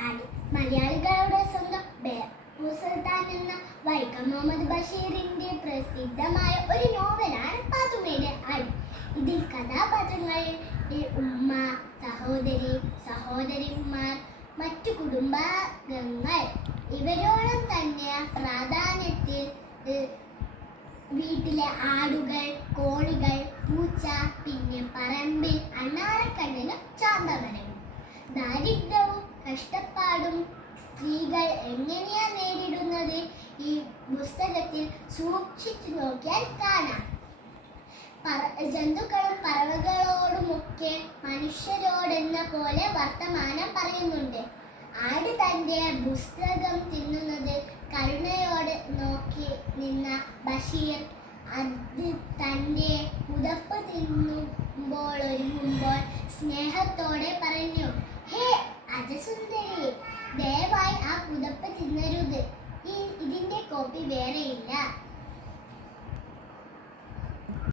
ആട് മലയാളികളുടെ സ്വന്തം ബേപ്പൂർ സുൽത്താൻ എന്ന വൈക്കം മുഹമ്മദ് ബഷീറിന്റെ പ്രസിദ്ധമായ ഒരു നോവലാണ് പാത്തുമ്മയുടെ ആട് ഇതിൽ കഥാപാത്രങ്ങളുടെ ഉമ്മ സഹോദരി സഹോദരിമാർ മറ്റു കുടുംബാംഗങ്ങൾ ഇവരോളം തന്നെ പ്രാധാന്യത്തിൽ വീട്ടിലെ ആടുകൾ കോഴികൾ പൂച്ച പിന്നെ പറമ്പിൽ അണ്ണാറക്കണ്ണിനും ചാന്തവരവും ദാരിദ്ര്യവും കഷ്ടപ്പാടും സ്ത്രീകൾ എങ്ങനെയാ നേരിടുന്നത്? ഈ പുസ്തകത്തിൽ സൂക്ഷിച്ചു നോക്കിയാൽ കാണാം. ജന്തുക്കളും പറവകളോടുമൊക്കെ മനുഷ്യരോടെന്ന പോലെ വർത്തമാനം പറയുന്നുണ്ട്. ആട് തന്റെ പുസ്തകം തിന്നുന്നത്? കരുണയോടെ നോക്കി നിന്ന ബഷീർ അത് തന്റെ പുതപ്പ് തിന്നുമ്പോൾ ഒരുങ്ങുമ്പോൾ സ്നേഹത്തോടെ പറഞ്ഞു ദയവായി ആ പുതപ്പ് തിന്നരുത്. ഇതിന്റെ കോപ്പി വേറെയില്ല.